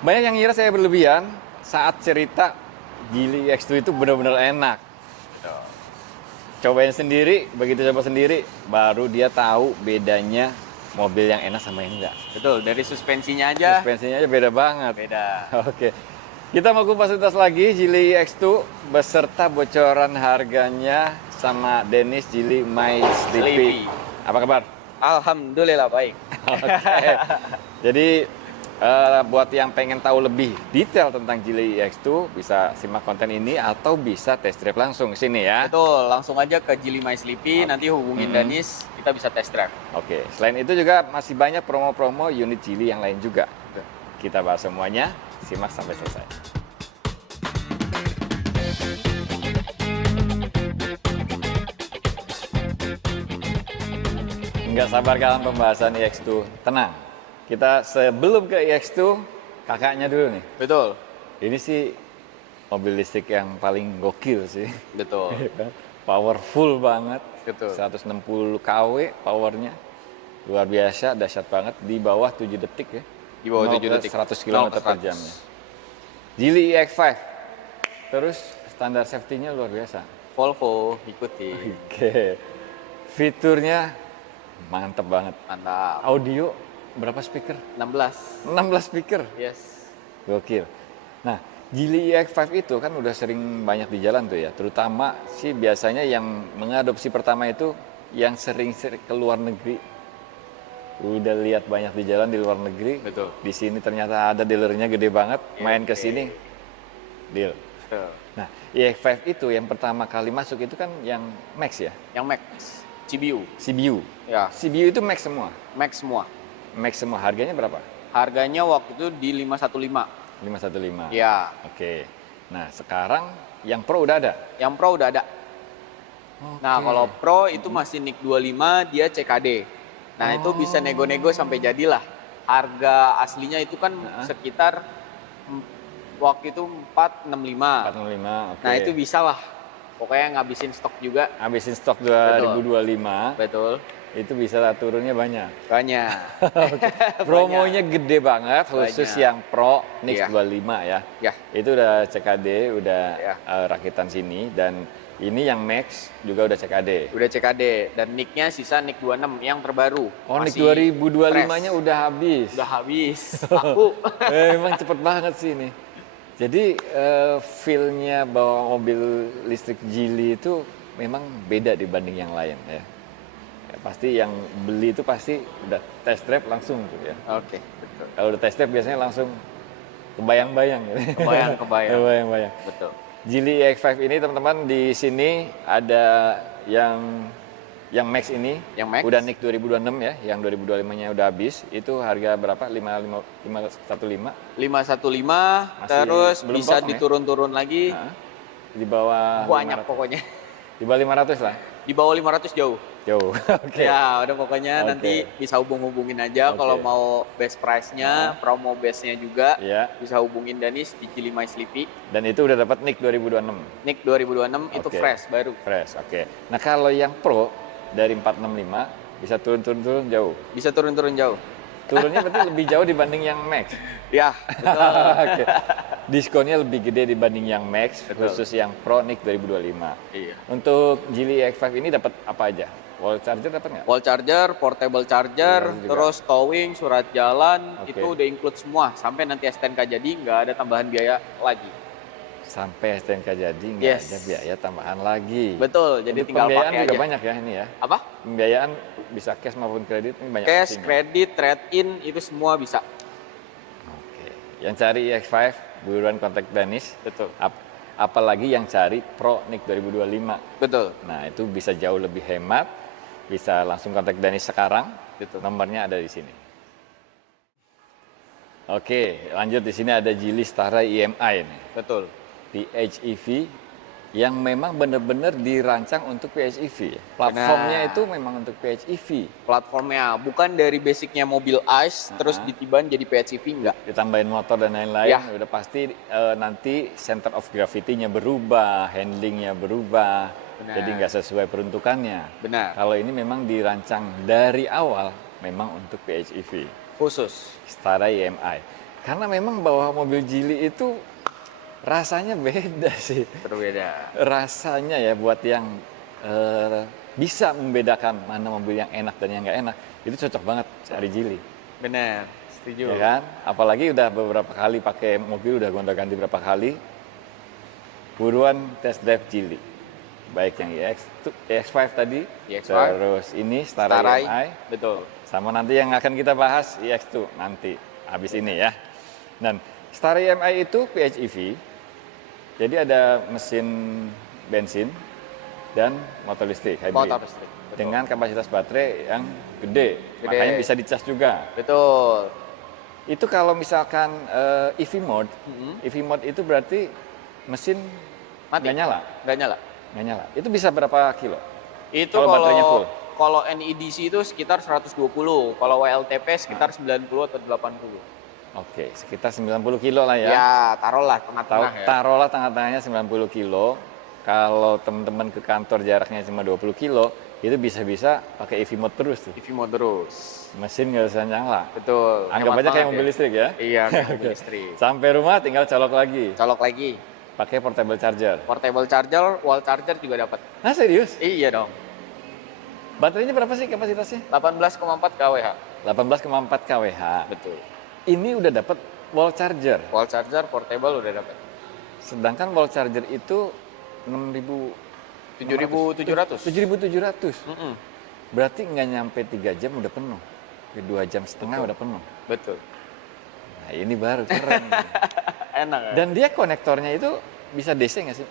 Banyak yang ngira saya berlebihan saat cerita Geely X2 itu benar-benar enak. Cobain sendiri, begitu coba sendiri, baru dia tahu bedanya mobil yang enak sama yang enggak. Betul, dari suspensinya aja Suspensinya aja beda banget. beda. Oke. Kita mau kupas tuntas lagi Geely X2 beserta bocoran harganya sama Dennis Geely My Sleepy. Sleepy. Apa kabar? Alhamdulillah baik. Oke. Jadi buat yang pengen tahu lebih detail tentang Geely X2 bisa simak konten ini atau bisa test drive langsung ke sini ya. Betul, langsung aja ke Geely My Sleepy, nanti hubungin Danis, kita bisa test drive. Oke. Selain itu juga masih banyak promo-promo unit Geely yang lain juga. Kita bahas semuanya, simak sampai selesai. Nggak sabar kalah pembahasan iX2. Tenang, kita sebelum ke iX2, kakaknya dulu nih. Betul, Ini sih mobil listrik yang paling gokil sih. betul, Powerful banget. betul. 160 kW powernya. Luar biasa, dahsyat banget. Di bawah 7 detik ya. Di bawah 7 0 ke detik. 100 km 0 ke per 100. jamnya. Geely EX5. Terus standar safety-nya luar biasa. Volvo ikuti, Oke. Fiturnya mantep banget. mantap. Audio berapa speaker? 16, 16 speaker. yes. Gokil. Nah, Geely EX5 itu kan udah sering banyak di jalan tuh ya. Terutama sih biasanya yang mengadopsi pertama itu yang sering ke luar negeri. Udah lihat banyak di jalan di luar negeri. Betul. Di sini ternyata ada dealernya gede banget. Iya, Main ke oke. sini, deal. Betul. Nah, EX5 itu yang pertama kali masuk itu kan yang Max ya, Yang Max, CBU, CBU. ya, CBU itu Max semua. Max semua. Max semua. Harganya berapa? Harganya waktu itu di 515. 515. Ya, Oke. Nah, sekarang yang Pro udah ada. yang Pro udah ada. Nah, kalau Pro itu masih NIK 25, dia CKD. Nah, itu bisa nego-nego sampai jadilah. Harga aslinya itu kan sekitar waktu itu 465. 465, oke. Nah, itu bisa lah. Pokoknya ngabisin stok juga. Habisin stok 2025, Betul. itu bisa turunnya banyak. Banyak. Promonya gede banget, khusus Banyak. yang Pro Nix Iya. 25 ya. Ya, Itu udah CKD, udah Iya. rakitan sini. Dan ini yang Max juga udah CKD. udah CKD. Dan NIK-nya sisa NIK 26 yang terbaru. Oh, Nix Masih 2025-nya fresh. udah habis. Udah habis. Aku. Emang cepet banget sih ini. Jadi feel-nya bawa mobil listrik Geely itu memang beda dibanding yang lain ya. Ya, pasti yang beli itu pasti udah test drive langsung tuh ya. Oke, betul. Kalau udah test drive biasanya langsung kebayang-bayang gitu. Kebayang. Kebayang-bayang. Betul. Geely EX5 ini teman-teman di sini ada yang Max ini. Yang Max. Udah NIK 2026 ya, yang 2025-nya udah habis. Itu harga berapa? 515. 515, Masih terus belum bisa potong ya? diturun-turun lagi. Nah, di bawah Banyak 500. pokoknya. Di bawah 500 lah. Di bawah 500 jauh. Jauh. Oke. Ya, udah pokoknya Oke. nanti bisa hubungin aja Oke. kalau mau best price-nya, promo best-nya juga. Ya. Bisa hubungin Danis di Geely My Sleepy. Dan itu udah dapat NIK 2026. NIK 2026 itu Oke. fresh, baru. Fresh. Oke. Nah, kalau yang Pro dari 465 bisa turun jauh. Bisa turun-turun jauh. Turunnya berarti lebih jauh dibanding yang Max. Ya, betul. Oke. Diskonnya lebih gede dibanding yang Max, Betul. khusus yang Pro NIK 2025. Iya. Untuk Geely EX5 ini dapat apa aja? Wall charger dapat nggak? Wall charger, portable charger, Iya, juga. terus towing, surat jalan, Oke. itu udah include semua. Sampai nanti STNK jadi nggak ada tambahan biaya lagi. Sampai STNK jadi nggak Yes. ada biaya tambahan lagi. Betul, jadi Untuk tinggal pembiayaan pakai juga aja. banyak ya ini ya. Apa? Pembiayaan bisa cash maupun kredit ini banyak Cash, opsinya. kredit, trade-in, itu semua bisa. Oke. Yang cari EX5 buruan kontak Danis. Betul. Apalagi yang cari Pro NIK 2025. Betul. Nah, itu bisa jauh lebih hemat. Bisa langsung kontak Danis sekarang. Betul. Nomornya ada di sini. Oke, lanjut di sini ada Geely Stara EMI nih. Betul. PHEV yang memang benar-benar dirancang untuk PHEV ya. Platformnya Benar. itu memang untuk PHEV. Platformnya bukan dari basicnya mobil ICE, terus ditiban jadi PHEV, enggak. Ditambahin motor dan lain-lain, Ya. udah pasti nanti center of gravity-nya berubah, handlingnya berubah. Benar. Jadi nggak sesuai peruntukannya. Benar. Kalau ini memang dirancang dari awal memang untuk PHEV. Khusus. Stara EMI. Karena memang bawa mobil Geely itu rasanya beda sih. Berbeda. Rasanya ya buat yang bisa membedakan mana mobil yang enak dan yang nggak enak, itu cocok banget cari Geely. Bener, setuju. Ya kan? Apalagi udah beberapa kali pakai mobil, udah gonta-ganti berapa kali. Buruan test drive Geely. Baik yang EX5 tadi, EX5, terus ini Starai EMI, betul. sama nanti yang akan kita bahas EX2 nanti habis ini ya. Dan Starai EMI itu PHEV, jadi ada mesin bensin dan motor listrik hybrid. Motor listrik. Betul. Dengan kapasitas baterai yang gede, makanya bisa dicas juga. Betul. Itu kalau misalkan EV mode, EV mode itu berarti mesin Mati. nggak nyala. Nggak nyala. Nggak nyala. Itu bisa berapa kilo? Itu Kalau baterainya full? kalau NEDC itu sekitar 120, kalau WLTP sekitar 90 atau 80. Oke, sekitar 90 kilo lah ya. Ya, taruhlah tengah-tengah ya. Taruhlah tengah-tengahnya 90 kilo. Kalau teman-teman ke kantor jaraknya cuma 20 kilo, itu bisa-bisa pakai EV mode terus tuh. EV mode terus. Mesin nggak usah nyala. Betul. Anggap Hemat aja kayak banget mobil listrik ya. Iya, kayak mobil listrik. Sampai rumah tinggal colok lagi. Colok lagi. Pakai portable charger. Portable charger, wall charger juga dapat. Nah serius? Iya dong. Baterainya berapa sih kapasitasnya? 18,4 kWh. 18,4 kWh. Betul. Ini udah dapat wall charger. Wall charger portable udah dapat. Sedangkan wall charger itu 7.700. 7.700. Mm-mm. Berarti nggak nyampe 3 jam udah penuh. 2 jam setengah udah penuh. Betul. Nah ini baru keren. Enak ya? Dan dia konektornya itu bisa DC nggak sih?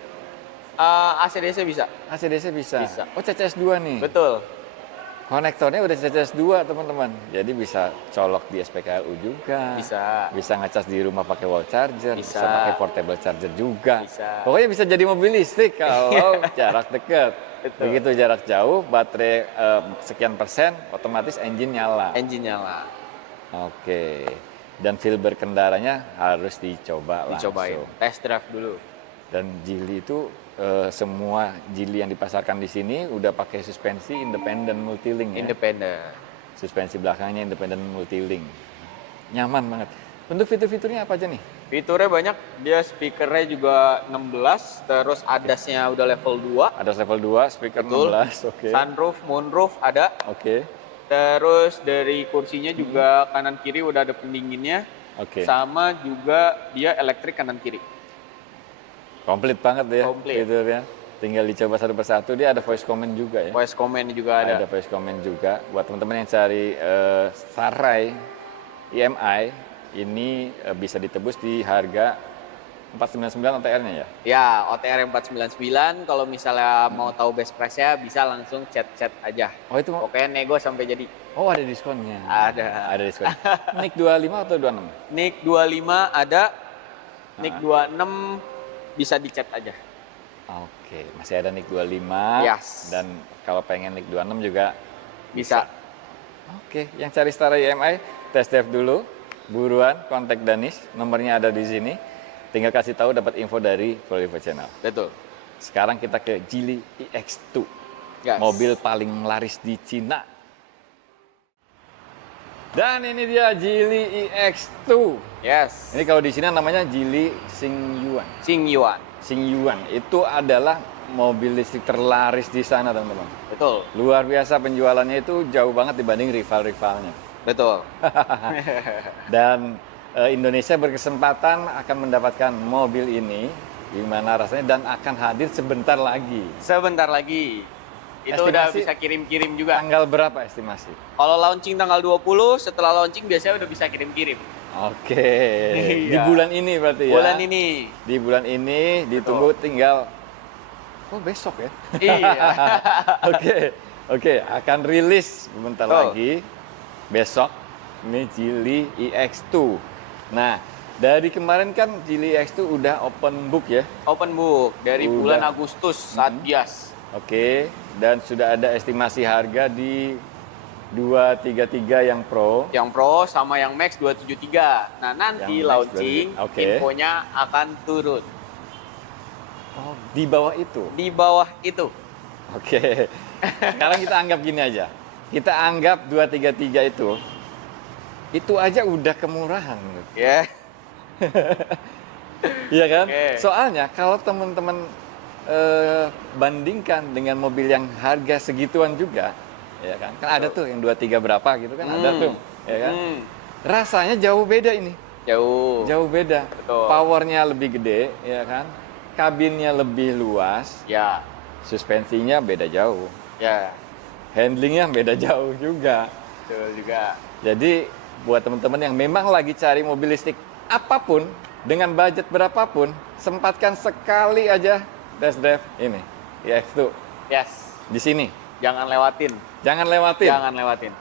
AC/DC bisa. AC/DC bisa. Bisa. Oh CCS2 nih. Betul. Konektornya udah CCS2 teman-teman. Jadi bisa colok di SPKLU juga. Bisa. Bisa ngecas di rumah pakai wall charger. Bisa Bisa. pakai portable charger juga. Bisa. Pokoknya bisa jadi mobil listrik kalau jarak dekat. Betul. Begitu jarak jauh, baterai sekian persen, otomatis engine nyala. Engine nyala. Oke. Dan feel berkendaranya harus dicoba Dicobain. langsung. Test drive dulu. Dan Geely itu semua Geely yang dipasarkan di sini udah pakai suspensi independen multilink ya. Independen. Suspensi belakangnya independen multilink. Nyaman banget. Untuk fitur-fiturnya apa aja nih? Fiturnya banyak. Dia speakernya juga 16. Terus ADAS-nya udah level 2. Ada level 2, speaker Betul. 16, oke. Sunroof, moonroof ada. Oke. Terus dari kursinya juga kanan kiri udah ada pendinginnya. Oke. Sama juga dia elektrik kanan kiri. Komplit banget ya Komplit. fiturnya. Tinggal dicoba satu persatu. Dia ada voice comment juga ya. Voice command juga ada. Ada voice comment juga. Buat teman-teman yang cari Starai EMI, ini bisa ditebus di harga 499 OTR-nya ya? Ya, OTR 499. Kalau misalnya mau tahu best price-nya bisa langsung chat-chat aja. Oh itu mau? Pokoknya nego sampai jadi. Oh ada diskonnya? Ada. Ada diskon. NIK 25 atau 26? NIK 25 ada. NIK 26 bisa di chat aja. Oke, masih ada NIK 25. Yes. Dan kalau pengen NIK 26 juga Bisa. Oke, yang cari Starai EMI, test drive dulu. Buruan, kontak Danis. Nomornya ada di sini. Tinggal kasih tahu dapat info dari Prolivo Channel. Betul. Sekarang kita ke Geely EX2. Yes. Mobil paling laris di Cina. Dan ini dia Geely EX2. Yes. Ini kalau di Cina namanya Geely Xingyuan. Xingyuan. Xingyuan itu adalah mobil listrik terlaris di sana, teman-teman. Betul. Luar biasa penjualannya itu jauh banget dibanding rival-rivalnya. Betul. Dan Indonesia berkesempatan akan mendapatkan mobil ini gimana rasanya dan akan hadir sebentar lagi. Sebentar lagi. Itu udah Estimasi bisa kirim-kirim juga. Tanggal berapa estimasi? Kalau launching tanggal 20, setelah launching biasanya udah bisa kirim-kirim. Oke. Di Iya. bulan ini berarti ya. Bulan ini. Di bulan ini ditunggu tinggal besok ya. Iya. Oke, akan rilis sebentar lagi. Besok ini Geely EX2. Nah, dari kemarin kan Geely EX2 udah open book ya. Open book dari Udah. bulan Agustus saat bias. Oke, dan sudah ada estimasi harga di 233 yang Pro. Yang Pro sama yang Max 273. Nah, nanti Yang Max launching 273. Oke. infonya akan turun Oh, di bawah itu. di bawah itu. Oke. Sekarang kita anggap gini aja. Kita anggap 233 itu aja udah kemurahan. Ya. Iya kan? Oke. Soalnya kalau teman-teman bandingkan dengan mobil yang harga segituan juga, ya kan? Kan ada tuh yang 23 berapa gitu kan, ada tuh, ya kan? Rasanya jauh beda ini. Jauh. Jauh beda. Betul. Powernya lebih gede, ya kan? Kabinnya lebih luas, Ya. suspensinya beda jauh. Ya. Handlingnya beda jauh juga. Betul juga. Jadi buat teman-teman yang memang lagi cari mobil listrik apapun dengan budget berapapun, sempatkan sekali aja test drive ini iX2 Yes. di sini. Jangan lewatin. Jangan lewatin. Jangan lewatin.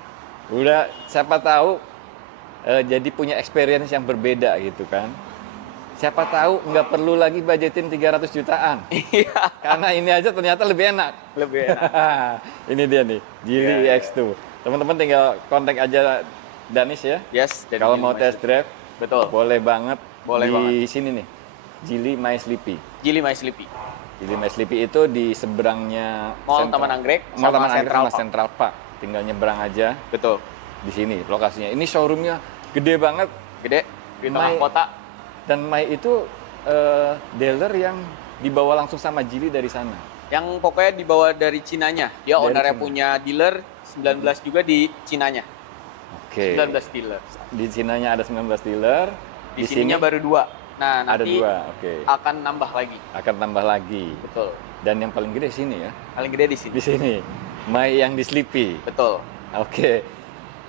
Udah siapa tahu jadi punya experience yang berbeda gitu kan. Siapa tahu nggak perlu lagi budgetin 300 jutaan. Iya. Karena ini aja ternyata lebih enak. Lebih enak. Ini dia nih, Geely Iya, iX2. Teman-teman tinggal kontak aja Danis ya. Yes. jadi Kalau mau Geely test drive, Betul. boleh banget Boleh di banget. sini nih. Geely My Sleepy. Geely My Sleepy. Geely My Sleepy itu di seberangnya Mall Taman Anggrek Mall sama Taman Anggrek Central sama Park. Central Park. Tinggal nyebrang aja Betul. di sini lokasinya. Ini showroomnya gede banget Gede di tengah My- kota. dan My itu dealer yang dibawa langsung sama Geely dari sana. Yang pokoknya dibawa dari Cinanya. Dia Dari ownernya Cina. punya dealer 19 juga di Cinanya. Oke. 19 dealer. Di Cinanya ada 19 dealer. Di sininya baru 2. Nah, ada nanti 2. Oke. akan nambah lagi. Akan tambah lagi. Betul. Dan yang paling gede sini ya. Paling gede di sini. Di sini. My yang di Sleepy. Betul. Oke.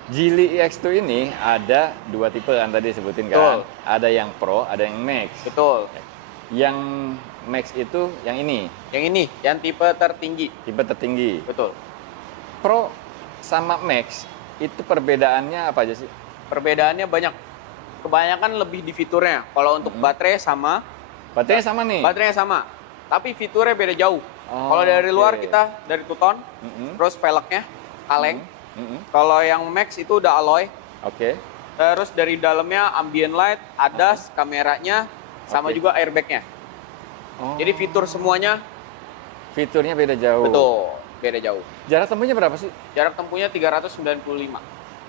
Geely iX2 ini ada 2 tipe kan tadi sebutin Betul. kan. Ada yang Pro, ada yang Max. Betul. Yang Max itu yang ini, Yang ini, yang tipe tertinggi. tipe tertinggi. Betul. Pro sama Max itu perbedaannya apa aja sih? Perbedaannya banyak. Kebanyakan lebih di fiturnya. Kalau untuk baterai sama, Baterainya sama nih. baterainya sama. Tapi fiturnya beda jauh. Oh, Kalau dari luar oke. kita dari Tuton, Mm-mm. terus velgnya kaleng. Mm-mm. Kalau yang Max itu udah alloy. Oke. Terus dari dalamnya ambient light, ADAS, kameranya, sama Oke. juga airbagnya. Oh. Jadi fitur semuanya Fiturnya beda jauh. betul, beda jauh. Jarak tempuhnya berapa sih? Jarak tempuhnya 395.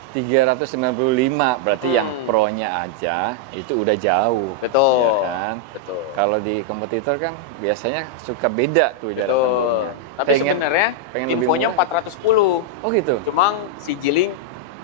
395. Berarti yang Hmm. Pro-nya aja itu udah jauh. Betul. Ya kan? Betul. Kalau di kompetitor kan biasanya suka beda tuh jarak Betul. tempuhnya. Tapi Pengen- sebenarnya pengen lebih infonya murah. 410. Oh gitu. Cuma si Jiling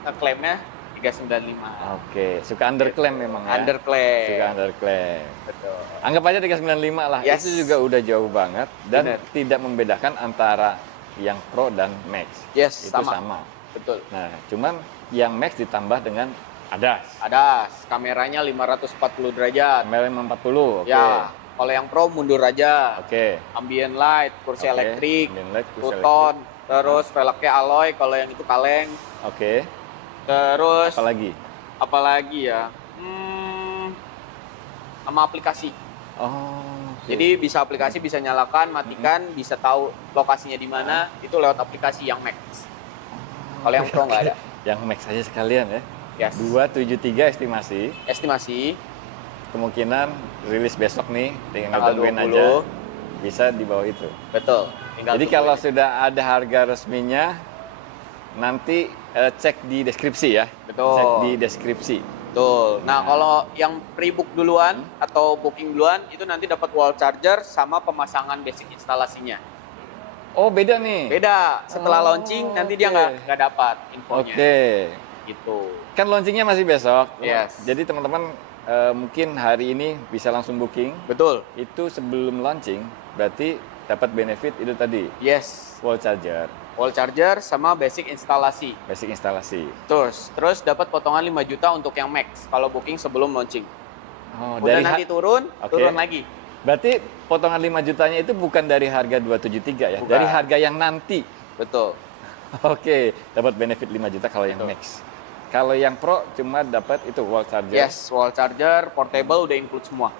ngeklaimnya 395. Oke, suka underclaim memang ya. Underclaim. Suka underclaim. Betul. Anggap aja 395 lah. Yes. Itu juga udah jauh banget dan Bener. tidak membedakan antara yang Pro dan Max. Yes, Itu sama. Betul. Nah, cuman yang Max ditambah dengan ADAS. ADAS, kameranya 540 derajat. Kamera 40. Oke. Ya, kalau yang Pro mundur aja. Oke. Ambient light, kursi Oke. elektrik, Ambient light, kursi Tuton, terus velgnya alloy, kalau yang itu kaleng. Oke. Terus Apalagi? apalagi ya? Sama aplikasi. Oh. oke. Jadi bisa aplikasi, bisa nyalakan, matikan, bisa tahu lokasinya di mana, itu lewat aplikasi yang Max. Kalau yang Pro nggak ada. Yang Max aja sekalian ya. Yes. 273 estimasi. Estimasi Kemungkinan rilis besok nih, tinggal Tanggal tungguin 20. aja. Bisa di bawah itu. betul. Tinggal Jadi tunggu kalau aja. sudah ada harga resminya, nanti cek di deskripsi ya. Betul. Cek di deskripsi. Betul. Nah, kalau yang pre-book duluan atau booking duluan itu nanti dapat wall charger sama pemasangan basic instalasinya. Oh beda nih. Beda. Setelah Oh, launching nanti dia oke. nggak dapat infonya. Oke. Gitu. Kan launchingnya masih besok. Yes. Jadi teman-teman mungkin hari ini bisa langsung booking. Betul. Itu sebelum launching, berarti dapat benefit itu tadi. Yes. Wall charger, Wall charger sama basic instalasi. basic instalasi. Terus dapat potongan 5 juta untuk yang Max kalau booking sebelum launching. Oh, Udah dari nanti turun, Oke. turun lagi. berarti potongan 5 jutanya itu bukan dari harga 273 ya, Bukan. dari harga yang nanti. Betul. Oke, dapat benefit 5 juta kalau yang Betul. Max. Kalau yang Pro cuma dapat itu wall charger. Yes, wall charger, portable udah include semua.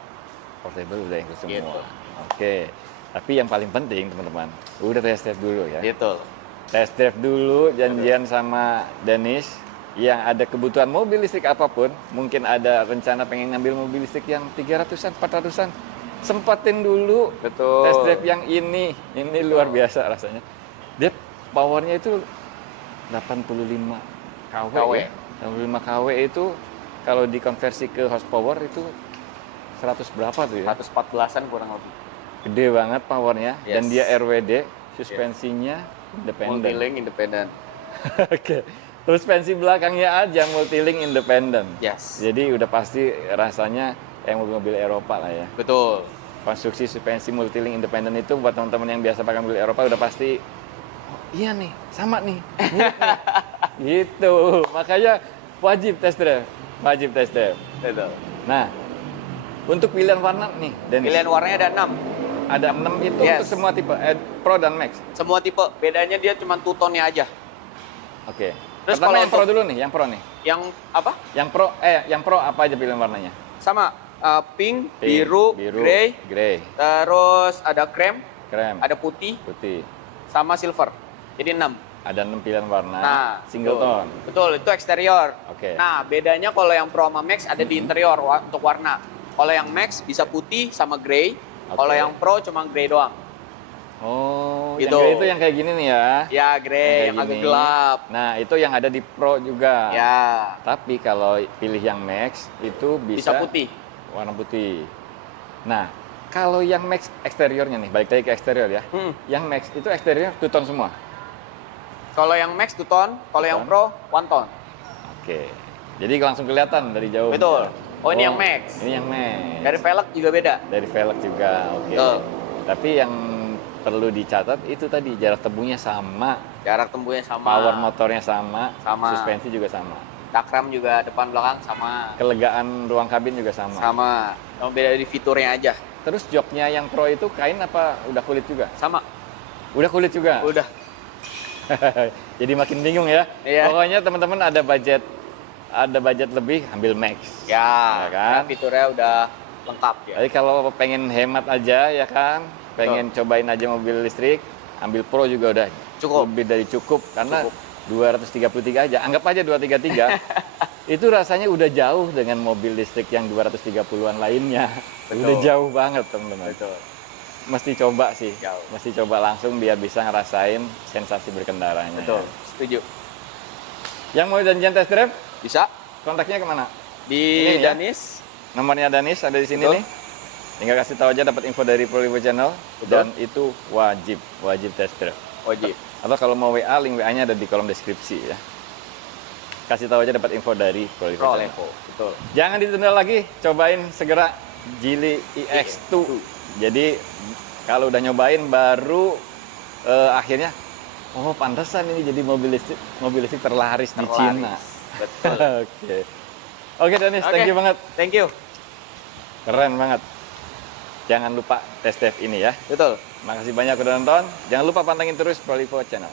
Portable udah include semua. Gitu. Oke. Tapi yang paling penting teman-teman, udah test drive dulu ya. Gitu. Test drive dulu, janjian sama Danis yang ada kebutuhan mobil listrik apapun, mungkin ada rencana pengen ngambil mobil listrik yang 300-an, 400-an. Sempatin dulu Betul. test drive yang ini luar biasa rasanya. Dia powernya itu 85 kW. KW. Ya. 85 kW itu kalau dikonversi ke horsepower itu 100 berapa tuh ya? 114-an kurang lebih. Gede banget powernya. Yes. Dan dia RWD, suspensinya independen. Multilink independen. Oke. Suspensi belakangnya aja multilink independen. Yes. Jadi udah pasti rasanya kayak mobil-mobil Eropa lah ya. Betul. Konstruksi suspensi multilink independen itu buat teman-teman yang biasa pakai mobil Eropa udah pasti, oh, iya nih, sama nih, mirip nih. Gitu. Makanya wajib test drive. Wajib test drive. Betul. Nah, untuk pilihan warna nih, Dennis. Pilihan warnanya ada 6. Ada 6 itu Yes. untuk semua tipe, Pro dan Max. Semua tipe. Bedanya dia cuma two-tone-nya aja. Oke. Terus Pertama kalau yang Pro untuk- dulu nih, yang Pro nih. Yang apa? Yang Pro apa aja pilihan warnanya? Sama. Pink, Pink, biru, grey, grey, terus ada krem, krem, ada putih, putih. sama silver. Jadi 6. Ada 6 pilihan warna. Nah, Single betul. tone. Betul, itu eksterior. Oke. Nah, bedanya kalau yang Pro sama Max ada di interior untuk warna. Kalau yang Max bisa putih sama grey. Kalau Oke. yang Pro cuma grey doang. Oh, Gitu. yang grey itu yang kayak gini nih ya. Ya, grey, yang kayak agak gini. gelap. Nah, itu yang ada di Pro juga. Ya, Tapi kalau pilih yang Max itu bisa putih. warna putih. Nah, kalau yang Max eksteriornya nih, balik lagi ke eksterior ya. Yang Max itu eksterior two tone semua. Kalau yang Max two tone, kalau yang Two Pro one tone. Oke. Jadi langsung kelihatan dari jauh. Betul. Oh, ini yang Max. Ini yang Max. Dari velg juga beda. Dari velg juga. Oke. Betul. Tapi yang perlu dicatat itu tadi jarak tempuhnya sama, Jarak tempuhnya sama. power motornya sama, Sama. suspensi juga sama. Dakram juga depan belakang sama. Kelegaan ruang kabin juga sama. Sama. Cuma beda di fiturnya aja. Terus joknya yang Pro itu kain apa udah kulit juga? Sama. Udah kulit juga. Udah. Jadi makin bingung ya. Iya. Pokoknya teman-teman ada budget lebih ambil Max. Ya, Ya kan? fiturnya udah lengkap ya. Jadi kalau pengen hemat aja ya kan, pengen cobain aja mobil listrik, ambil Pro juga udah Cukup. lebih dari cukup karena Cukup. 233 aja. Anggap aja 233. Itu rasanya udah jauh dengan mobil listrik yang 230-an lainnya. Betul. Udah jauh banget, teman-teman. Betul. Mesti coba sih. Jauh. Mesti coba langsung biar bisa ngerasain sensasi berkendaranya. Betul. Setuju. Yang mau janjian test drive, Bisa kontaknya kemana? di Ini ya? Danis. Nomornya Danis ada di sini Betul. nih. Tinggal kasih tahu aja dapat info dari Prolivo Channel. Betul. Dan itu wajib test drive. Wajib. Atau kalau mau WA, link WA-nya ada di kolom deskripsi ya. Kasih tahu aja dapat info dari Prolivo Channel. Prolevo. Betul. Jangan ditunda lagi, cobain segera Geely iX2. Jadi kalau udah nyobain baru akhirnya, oh pantesan ini jadi mobil listrik terlaris di Cina. Betul. Oke. Oke Dennis, thank Oke. you banget. Thank you. Keren banget. Jangan lupa test drive ini ya. Betul. Makasih banyak udah nonton. Jangan lupa pantengin terus Prolivo Channel.